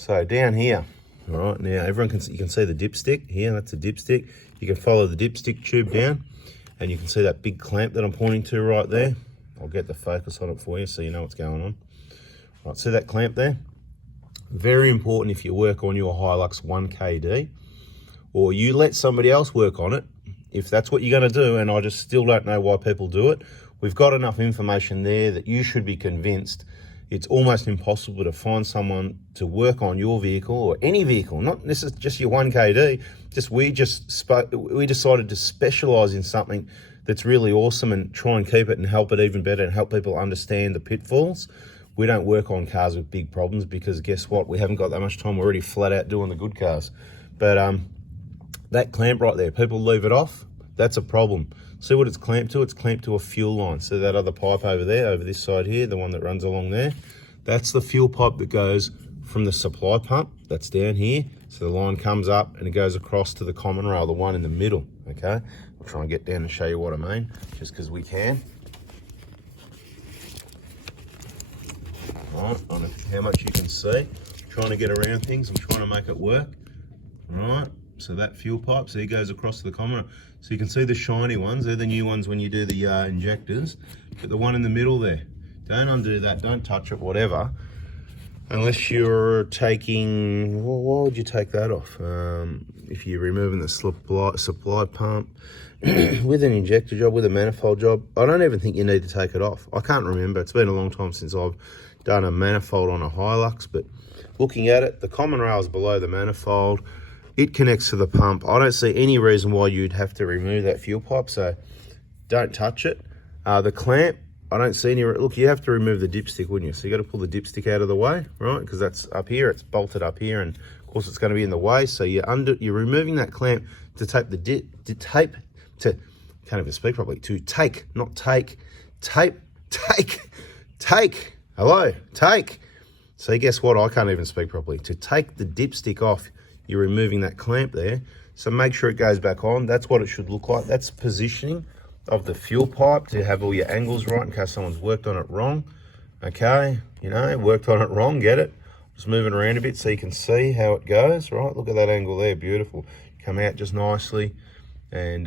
So down here, all right, now everyone you can see the dipstick here, that's a dipstick. You can follow the dipstick tube down and you can see that big clamp that I'm pointing to right there. I'll get the focus on it for you so you know what's going on. Right, see that clamp there? Very important if you work on your Hilux 1KD or you let somebody else work on it, if that's what you're going to do, and I just still don't know why people do it. We've got enough information there that you should be convinced it's almost impossible to find someone to work on your vehicle or any vehicle, not necessarily just your 1KD. We decided to specialize in something that's really awesome and try and keep it and help it even better and help people understand the pitfalls. We don't work on cars with big problems because guess what? We haven't got that much time. We're already flat out doing the good cars. But that clamp right there, people leave it off. That's a problem. See what it's clamped to? It's clamped to a fuel line. So that other pipe over there, over this side here, the one that runs along there, that's the fuel pipe that goes from the supply pump. That's down here. So the line comes up and it goes across to the common rail, the one in the middle, okay? I'll try and get down and show you what I mean, just because we can. All right, I don't know how much you can see. I'm trying to get around things. I'm trying to make it work. All right, so that fuel pipe, so it goes across to the common. So you can see the shiny ones. They're the new ones when you do the injectors. But the one in the middle there, don't undo that. Don't touch it, whatever. Unless you're taking, well, why would you take that off? If you're removing the supply pump with an injector job, with a manifold job, I don't even think you need to take it off. I can't remember. It's been a long time since I've done a manifold on a Hilux, but looking at it, the common rail is below the manifold. It connects to the pump. I don't see any reason why you'd have to remove that fuel pipe, so don't touch it. The clamp, I don't see any, look, you have to remove the dipstick, wouldn't you? So you got to pull the dipstick out of the way, right? Because that's up here, it's bolted up here, and of course it's going to be in the way. So you're removing that clamp to tape can't even speak properly, to take, not take, take. Hello, take. So guess what? I can't even speak properly. To take the dipstick off, you're removing that clamp there. So make sure it goes back on. That's what it should look like. That's positioning of the fuel pipe to have all your angles right in case someone's worked on it wrong. Okay, you know, worked on it wrong, get it? Just moving around a bit so you can see how it goes, right? Look at that angle there, beautiful. Come out just nicely. And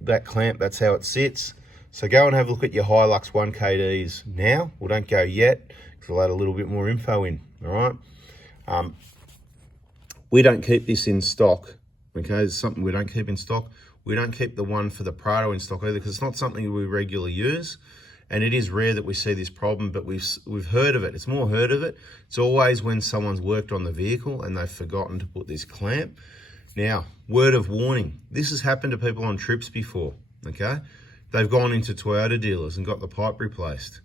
that clamp, that's how it sits. So go and have a look at your Hilux 1KDs now. Well, don't go yet, because we'll add a little bit more info in, all right? We don't keep this in stock, okay? It's something we don't keep in stock. We don't keep the one for the Prado in stock either, because it's not something we regularly use. And it is rare that we see this problem, but we've heard of it. It's more heard of it. It's always when someone's worked on the vehicle and they've forgotten to put this clamp. Now, word of warning, this has happened to people on trips before, okay? They've gone into Toyota dealers and got the pipe replaced,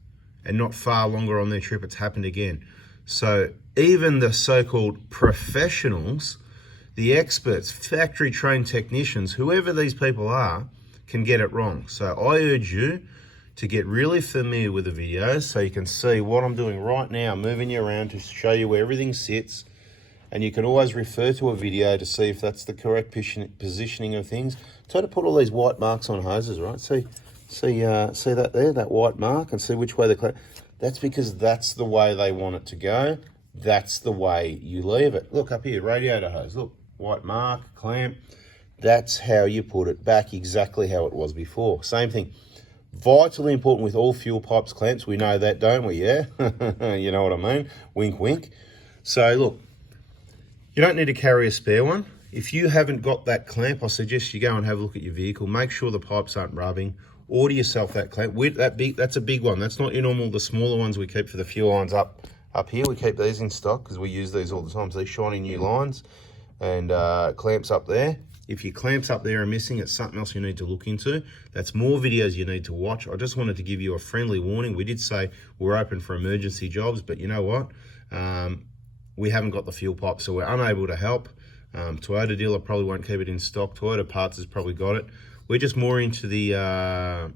and not far longer on their trip, it's happened again. So even the so-called professionals, the experts, factory trained technicians, whoever these people are, can get it wrong. So I urge you to get really familiar with the videos so you can see what I'm doing right now, moving you around to show you where everything sits. And you can always refer to a video to see if that's the correct positioning of things. Try to put all these white marks on hoses, right? See that there, that white mark, and see which way the that's because that's the way they want it to go. That's the way you leave it. Look up here, radiator hose. Look, white mark, clamp. That's how you put it back exactly how it was before. Same thing. Vitally important with all fuel pipes clamps. We know that, don't we? Yeah, you know what I mean. Wink, wink. So look. You don't need to carry a spare one. If you haven't got that clamp, I suggest you go and have a look at your vehicle. Make sure the pipes aren't rubbing. Order yourself that clamp. That's a big one. That's not your normal, the smaller ones we keep for the fuel lines up here. We keep these in stock because we use these all the time. So these shiny new lines and clamps up there. If your clamps up there are missing, it's something else you need to look into. That's more videos you need to watch. I just wanted to give you a friendly warning. We did say we're open for emergency jobs, but you know what? We haven't got the fuel pipe, so we're unable to help. Toyota dealer probably won't keep it in stock. Toyota Parts has probably got it. We're just more into the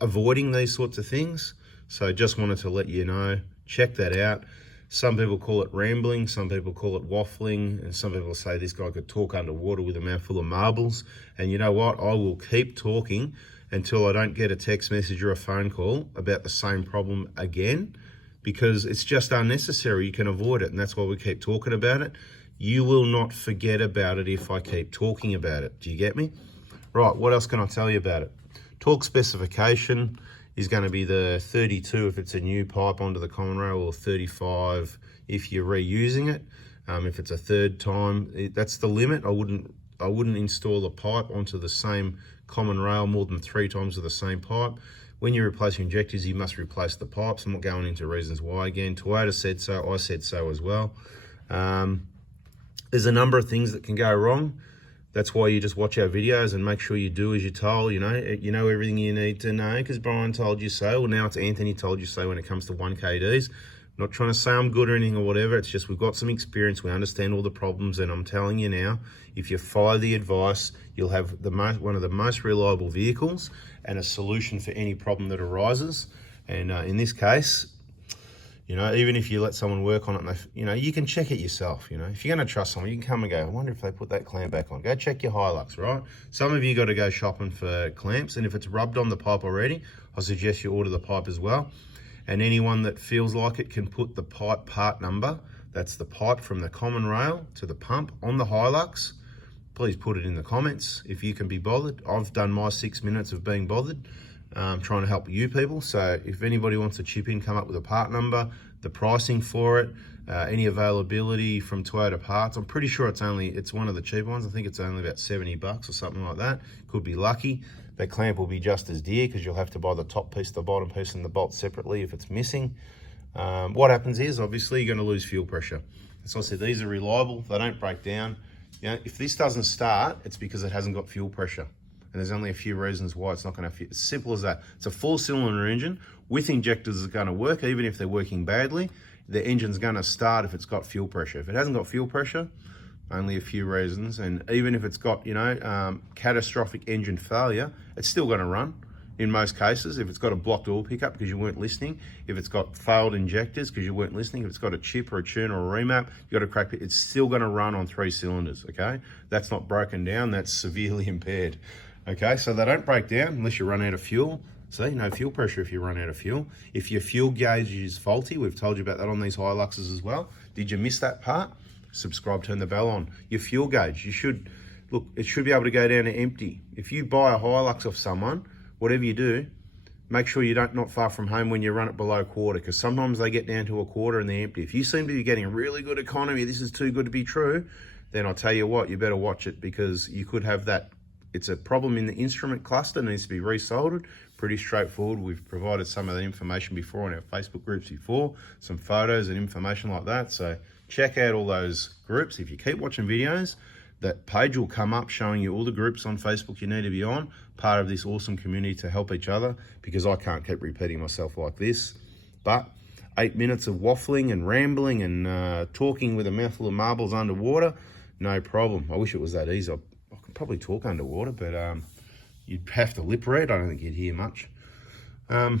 avoiding these sorts of things. So just wanted to let you know, check that out. Some people call it rambling, some people call it waffling, and some people say this guy could talk underwater with a mouthful of marbles. And you know what? I will keep talking until I don't get a text message or a phone call about the same problem again, because it's just unnecessary. You can avoid it, and that's why we keep talking about it. You will not forget about it if I keep talking about it. Do you get me? Right, what else can I tell you about it? Torque specification is going to be the 32 if it's a new pipe onto the common rail, or 35 if you're reusing it. If it's a third time, that's the limit. I wouldn't install a pipe onto the same common rail more than 3 times with the same pipe. When you replace your injectors, you must replace the pipes. I'm not going into reasons why again. Toyota said so, I said so as well. There's a number of things that can go wrong. That's why you just watch our videos and make sure you do as you're told. You know everything you need to know because Brian told you so. Well, now it's Anthony told you so when it comes to 1KDs. Not trying to say I'm good or anything or whatever. It's just we've got some experience. We understand all the problems, and I'm telling you now, if you follow the advice, you'll have one of the most reliable vehicles and a solution for any problem that arises. And in this case, even if you let someone work on it, and you can check it yourself. If you're going to trust someone, you can come and go, I wonder if they put that clamp back on. Go check your Hilux, right? Some of you got to go shopping for clamps, and if it's rubbed on the pipe already, I suggest you order the pipe as well. And anyone that feels like it can put the pipe part number, that's the pipe from the common rail to the pump on the Hilux, please put it in the comments if you can be bothered. I've done my 6 minutes of being bothered, trying to help you people. So if anybody wants to chip in, come up with a part number, the pricing for it, any availability from Toyota Parts. I'm pretty sure it's one of the cheaper ones. I think it's only about 70 bucks or something like that. Could be lucky. That clamp will be just as dear because you'll have to buy the top piece, the bottom piece, and the bolt separately if it's missing. What happens is, obviously, you're going to lose fuel pressure. As I said, these are reliable. They don't break down. If this doesn't start, it's because it hasn't got fuel pressure. And there's only a few reasons why it's not going to fit. As simple as that. It's a 4-cylinder engine. With injectors, it's going to work, even if they're working badly. The engine's going to start if it's got fuel pressure. If it hasn't got fuel pressure, only a few reasons. And even if it's got, catastrophic engine failure, it's still going to run in most cases. If it's got a blocked oil pickup because you weren't listening, if it's got failed injectors because you weren't listening, if it's got a chip or a tune or a remap, you've got a crack pit, it's still going to run on 3 cylinders, okay? That's not broken down, that's severely impaired, okay? So they don't break down unless you run out of fuel. See, no fuel pressure if you run out of fuel. If your fuel gauge is faulty, we've told you about that on these Hiluxes as well. Did you miss that part? Subscribe, turn the bell on. Your fuel gauge, it should be able to go down to empty. If you buy a Hilux off someone, whatever you do, make sure you're not far from home when you run it below quarter, because sometimes they get down to a quarter and they're empty. If you seem to be getting really good economy, this is too good to be true, then I'll tell you what, you better watch it, because you could have that. It's a problem in the instrument cluster, needs to be resoldered. Pretty straightforward. We've provided some of the information before on our Facebook groups before, some photos and information like that. So check out all those groups. If you keep watching videos, that page will come up showing you all the groups on Facebook you need to be on, part of this awesome community to help each other, because I can't keep repeating myself like this. But 8 minutes of waffling and rambling and talking with a mouthful of marbles underwater, no problem. I wish it was that easy. I could probably talk underwater, but you'd have to lip read. I don't think you'd hear much. I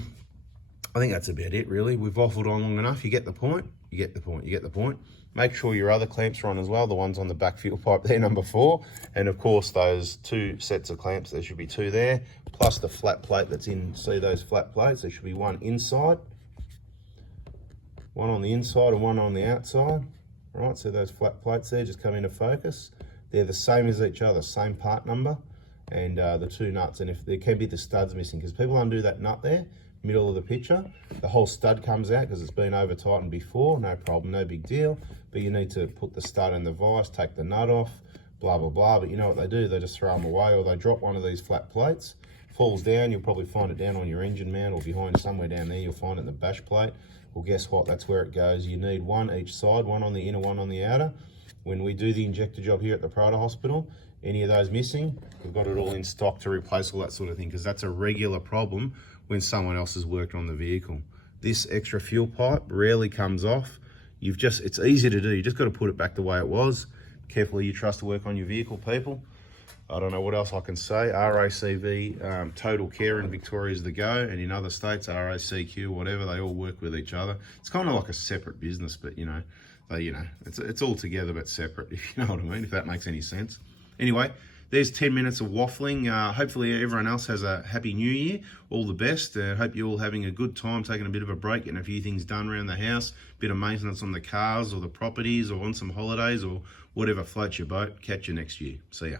think that's about it, really. We've waffled on long enough. You get the point. You get the point. You get the point. Make sure your other clamps are on as well. The ones on the back fuel pipe there, number 4. And of course, those 2 sets of clamps, there should be 2 there, plus the flat plate that's in. See those flat plates? There should be 1 inside, 1 on the inside and 1 on the outside. Right, so those flat plates there just come into focus. They're the same as each other, same part number, and the 2 nuts. And if there can be the studs missing, because people undo that nut there, middle of the picture, the whole stud comes out because it's been over tightened before. No problem, no big deal. But you need to put the stud in the vise, take the nut off, blah blah blah. But you know what they do? They just throw them away, or they drop one of these flat plates, falls down. You'll probably find it down on your engine mount or behind somewhere down there. You'll find it in the bash plate. Well, guess what? That's where it goes. You need 1 each side, 1 on the inner, 1 on the outer. When we do the injector job here at the Prado Hospital, any of those missing, we've got it all in stock to replace all that sort of thing, because that's a regular problem when someone else has worked on the vehicle. This extra fuel pipe rarely comes off. It's easy to do. You just got to put it back the way it was. Carefully, you trust to work on your vehicle, people. I don't know what else I can say. RACV, Total Care in Victoria is the go, and in other states, RACQ, whatever, they all work with each other. It's kind of like a separate business, but it's all together but separate, if you know what I mean, if that makes any sense. Anyway, there's 10 minutes of waffling. Hopefully everyone else has a happy new year. All the best. Hope you're all having a good time, taking a bit of a break, getting a few things done around the house, bit of maintenance on the cars or the properties or on some holidays or whatever floats your boat. Catch you next year. See ya.